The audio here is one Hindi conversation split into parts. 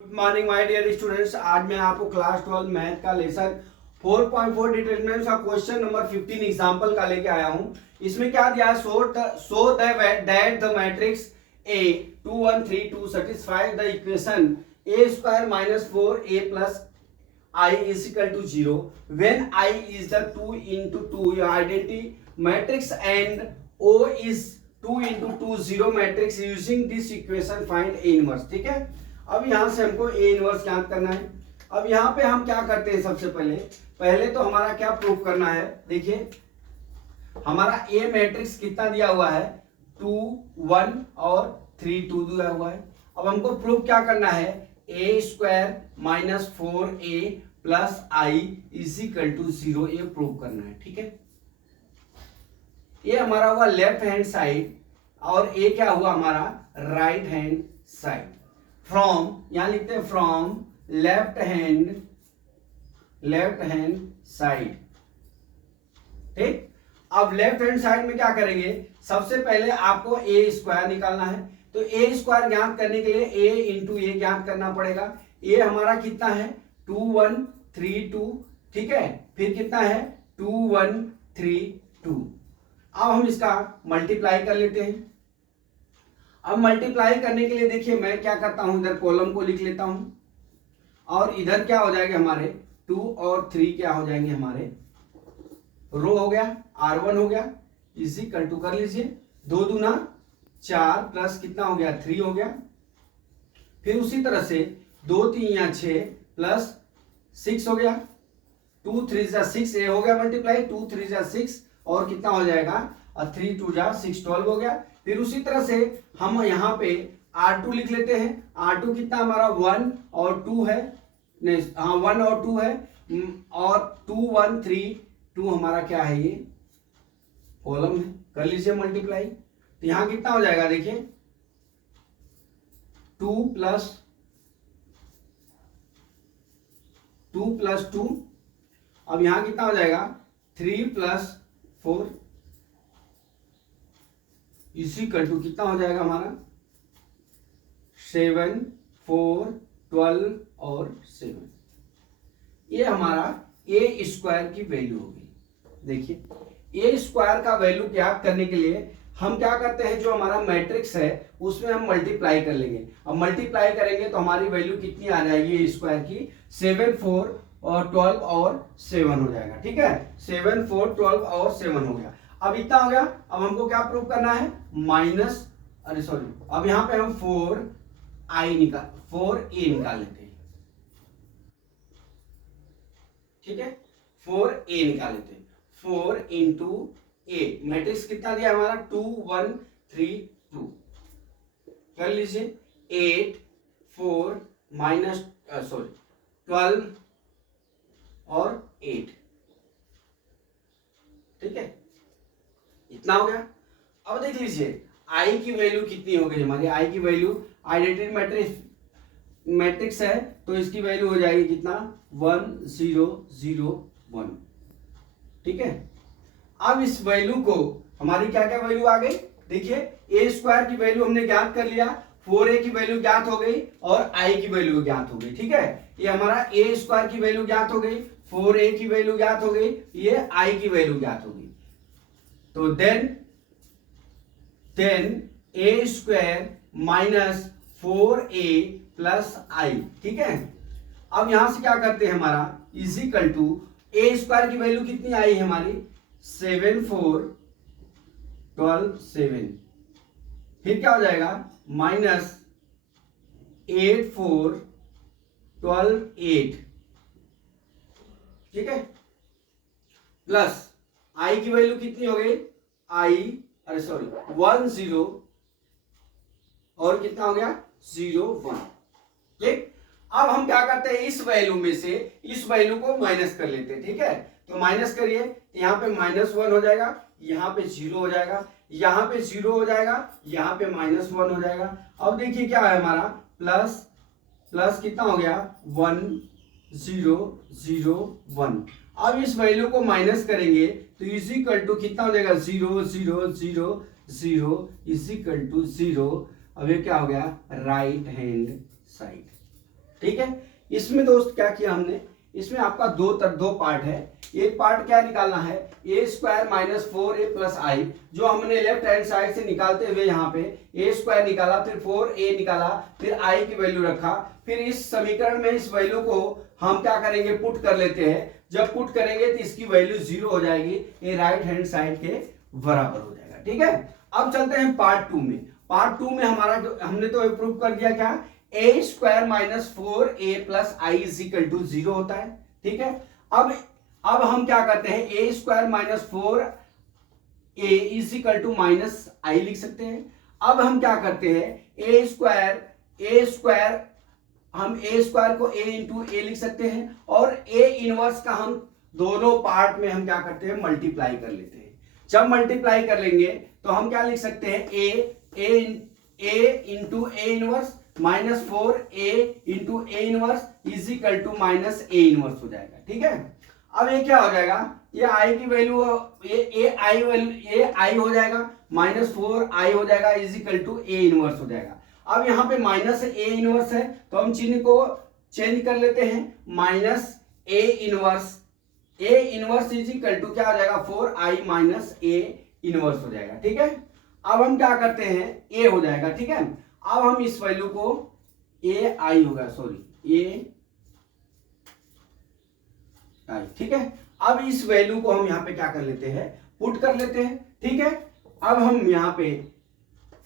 Good morning my dear students. आज मैं आपको क्लास 12 मैथ का लेसन 4.4 डिटरमिनेंट्स का क्वेश्चन नंबर 15 एग्जांपल का लेके आया हूं। इसमें क्या दिया है, so that the matrix A 2 1 3 2 satisfies the equation a square minus 4a plus I is equal to 0 when I is the 2 into 2 identity matrix and O is 2 into 2 0 matrix using this equation find A inverse। ठीक है, अब यहां से हमको A इनवर्स ज्ञात करना है। अब यहां पे हम क्या करते हैं, सबसे पहले तो हमारा क्या प्रूफ करना है। देखिए हमारा A मैट्रिक्स कितना दिया हुआ है, 2 1 और 3 2 दिया हुआ है। अब हमको प्रूफ क्या करना है, a square minus 4a plus I is equal to 0 ये प्रूफ करना है। ठीक है, ये हमारा हुआ लेफ्ट हैंड साइड और ये क्या हुआ हमारा राइट हैंड साइड। फ्रॉम यहां लिखते हैं फ्रॉम लेफ्ट हैंड साइड। ठीक, अब लेफ्ट हैंड साइड में क्या करेंगे, सबसे पहले आपको ए स्क्वायर निकालना है। तो ए स्क्वायर ज्ञात करने के लिए ए इंटू ए ज्ञात करना पड़ेगा। ए हमारा कितना है 2 1 3 2। ठीक है, फिर कितना है 2 1 3 2। अब हम इसका मल्टीप्लाई कर लेते हैं। अब मल्टीप्लाई करने के लिए देखिए मैं क्या करता हूं, इधर कॉलम को लिख लेता हूं और इधर क्या हो जाएगा हमारे 2 और 3 क्या हो जाएंगे हमारे रो हो गया, R1 हो गया इज इक्वल टू कर लीजिए 2 दूना 4 प्लस कितना हो गया 3 हो गया। फिर उसी तरह से 2 3 या 6 प्लस 6 हो गया, 2 3 जा 6 ए हो गया मल्टीप्लाई, 2 3 जा 6 और कितना हो जाएगा 3 2 जा 6 12 हो गया। फिर उसी तरह से हम यहाँ पे R2 लिख लेते हैं। R2 कितना हमारा 1 और 2 है, नहीं हाँ 1 और 2 है और 2 1 3 2 हमारा क्या है ये कॉलम है, कर लीजिए मल्टीप्लाई। तो यहां कितना हो जाएगा देखिए 2 प्लस 2। अब यहां कितना हो जाएगा 3 प्लस 4 इसी कल टू कितना हो जाएगा हमारा 7 4 12 और 7। ये हमारा ए स्क्वायर की वैल्यू होगी। देखिए ए स्क्वायर का वैल्यू ज्ञात करने के लिए हम क्या करते हैं, जो हमारा मैट्रिक्स है उसमें हम मल्टीप्लाई कर लेंगे। अब मल्टीप्लाई करेंगे तो हमारी वैल्यू कितनी आ जाएगी ए स्क्वायर की 7 4 और 12 और 7 हो जाएगा। ठीक है, 7 4 12 और 7 हो गया। अब इतना हो गया। अब हमको क्या प्रूव करना है माइनस अब यहां पे हम 4a निकाल लेते हैं। ठीक है, 4a निकाल लेते हैं। 4 इंटू ए मैट्रिक्स कितना दिया हमारा 2 1 3 2 कर लीजिए 8 4 माइनस 12 और 8। ठीक है, इतना हो गया। अब देख लीजिए आई की वैल्यू कितनी हो गई हमारी, आई की वैल्यू आइडेंटिटी मैट्रिक्स है तो इसकी वैल्यू हो जाएगी कितना 1 0 0 1। ठीक है, अब इस वैल्यू को हमारी क्या क्या वैल्यू आ गई, देखिए ए स्क्वायर की वैल्यू हमने ज्ञात कर लिया, 4a की वैल्यू ज्ञात हो गई और आई की वैल्यू ज्ञात हो गई। ठीक है, ये हमारा ए स्क्वायर की वैल्यू ज्ञात हो गई, 4a की वैल्यू ज्ञात हो गई, ये आई की वैल्यू ज्ञात हो गई। तो then A square minus 4a plus I. ठीक है, अब यहां से क्या करते हैं हमारा is equal to A square की वैल्यू कितनी आई है हमारी 7 4 12 7। फिर क्या हो जाएगा माइनस 8 4 12 8। ठीक है, प्लस आई की वैल्यू कितनी हो गई 1 0 और कितना हो गया 0 1। ठीक, अब हम क्या करते हैं इस वैल्यू में से इस वैल्यू को माइनस कर लेते हैं। ठीक है, तो माइनस करिए तो यहाँ पे -1 हो जाएगा, यहाँ पे 0 हो जाएगा, यहाँ पे 0 हो जाएगा, यहाँ पे -1 हो जाएगा। अब देखिए क्या है हमारा प्लस कितना हो गया 1 0 0 1। अब इस वैल्यू को माइनस करेंगे तो इज इक्वल टू कितना हो जाएगा 0 0 0 0 इज इक्वल टू 0। अब ये क्या हो गया राइट हैंड साइड। ठीक है। इसमें दोस्त क्या किया हमने, इसमें आपका दो पार्ट है। एक पार्ट क्या निकालना है, a square minus 4a plus आई, जो हमने लेफ्ट हैंड साइड से निकालते हुए यहाँ पे ए स्क्वायर निकाला, फिर 4a निकाला, फिर आई की वैल्यू रखा, फिर इस समीकरण में इस वैल्यू को हम क्या करेंगे, पुट कर लेते हैं। जब पुट करेंगे तो इसकी वैल्यू 0 हो जाएगी, ये राइट हैंड साइड के बराबर हो जाएगा। ठीक है, अब चलते हैं पार्ट 2 में। पार्ट 2 में हमारा हमने तो प्रूव कर दिया क्या, a square minus 4a plus I is equal to 0 होता है। ठीक है, अब हम क्या करते हैं, a square minus 4a is equal to minus I लिख सकते हैं। अब हम क्या करते हैं, ए स्क्वायर हम ए स्क्वायर को a इंटू ए लिख सकते हैं, और ए इनवर्स का हम दोनों पार्ट में हम क्या करते हैं, मल्टीप्लाई कर लेते हैं। जब मल्टीप्लाई कर लेंगे तो हम क्या लिख सकते हैं, a into a inverse minus 4a into a inverse is equal to minus A inverse हो जाएगा। ठीक है, अब ये क्या हो जाएगा, ये आई की वैल्यू ए आई हो जाएगा, माइनस 4i हो जाएगा is equal to A inverse हो जाएगा। अब यहाँ पे माइनस ए इनवर्स है तो हम चिन्ह को चेंज कर लेते हैं, minus A inverse is equal to क्या हो जाएगा, 4i माइनस ए इनवर्स हो जाएगा। ठीक है, अब हम क्या करते हैं, ए हो जाएगा। ठीक है, अब हम इस वैल्यू को ए आई होगा, सॉरी ए आई। ठीक है, अब इस वैल्यू को हम यहाँ पे क्या कर लेते हैं, पुट कर लेते हैं। ठीक है, अब हम यहाँ पे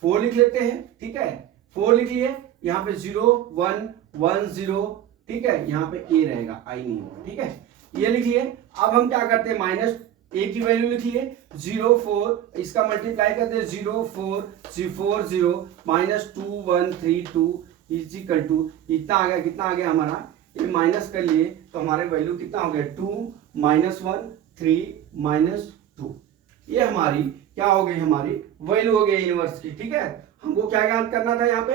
4 लिख लेते हैं। ठीक है, 4 लिख लिए, यहाँ पे 0 1 1 0। ठीक है, यहाँ पे ए रहेगा, आई नहीं होगा। ठीक है, ये लिख लिए। अब हम क्या करते हैं, माइनस ए की वैल्यू लिख लिए 0 4, इसका मल्टीप्लाई करते हैं 0 4 4 0 माइनस 2 1 3 2 इज इक्वल टू इतना आ गया, कितना आ गया हमारा, ये माइनस कर लिए तो हमारे वैल्यू कितना हो गया, 2 माइनस 1 3 माइनस 2। ये हमारी क्या हो गई, हमारी वैल्यू हो गई इनवर्स की। ठीक है, हमको क्या ज्ञात करना था, यहाँ पे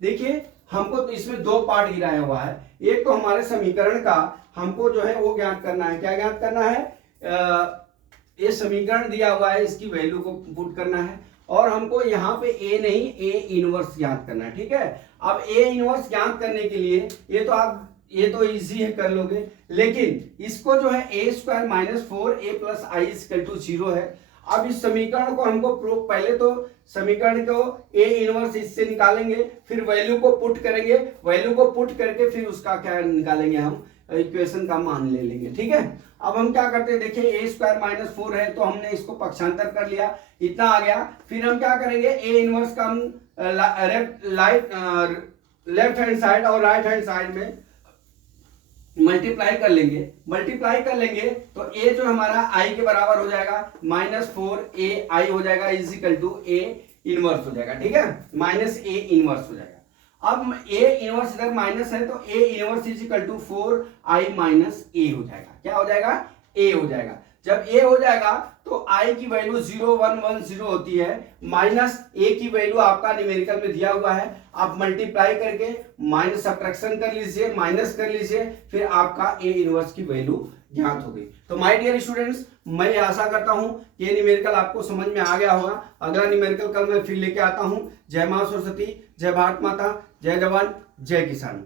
देखिए हमको तो इसमें दो पार्ट गिराया हुआ है। एक तो हमारे समीकरण का हमको जो है वो ज्ञात करना है, क्या ज्ञात करना है, ये समीकरण दिया हुआ है, इसकी वैल्यू को पुट करना है, और हमको यहाँ पे ए नहीं ए इनवर्स ज्ञात करना है। ठीक है, अब ए इनवर्स ज्ञात करने के लिए ये तो इजी है, कर लोगे, लेकिन इसको जो है a square minus 4a plus I equal to 0 है। अब इस समीकरण को हमको पहले तो समीकरण को ए इनवर्स इससे निकालेंगे, फिर वैल्यू को पुट करेंगे, वैल्यू को पुट करके फिर उसका क्या निकालेंगे, हम इक्वेशन का मान ले लेंगे। ठीक है, अब हम क्या करते हैं, देखिए ए स्क्वायर माइनस 4 है तो हमने इसको पक्षांतर कर लिया, इतना आ गया। फिर हम क्या करेंगे, ए इनवर्स का हम लेफ्ट हैंड साइड और राइट हैंड साइड में मल्टीप्लाई कर लेंगे तो ए जो हमारा आई के बराबर हो जाएगा, माइनस 4a आई हो जाएगा is equal to A inverse हो जाएगा। ठीक है, माइनस ए इनवर्स हो जाएगा। अब ए इनवर्स इधर माइनस है तो a inverse is equal to 4i minus a हो जाएगा। क्या हो जाएगा, ए हो जाएगा। जब ए हो जाएगा तो i की वैल्यू 0 1 1 0 होती है, माइनस ए की वैल्यू आपका न्यूमेरिकल में दिया हुआ है, आप मल्टीप्लाई करके माइनस सब्ट्रैक्शन कर लीजिए, माइनस कर लीजिए, फिर आपका ए इनवर्स की वैल्यू ज्ञात हो गई। तो माय डियर स्टूडेंट्स, मैं आशा करता हूं कि ये न्यूमेरिकल आपको समझ में आ गया होगा। अगला न्यूमेरिकल कल मैं फिर लेके आता हूं। जय मां सरस्वती, जय भारत माता, जय जवान, जय किसान।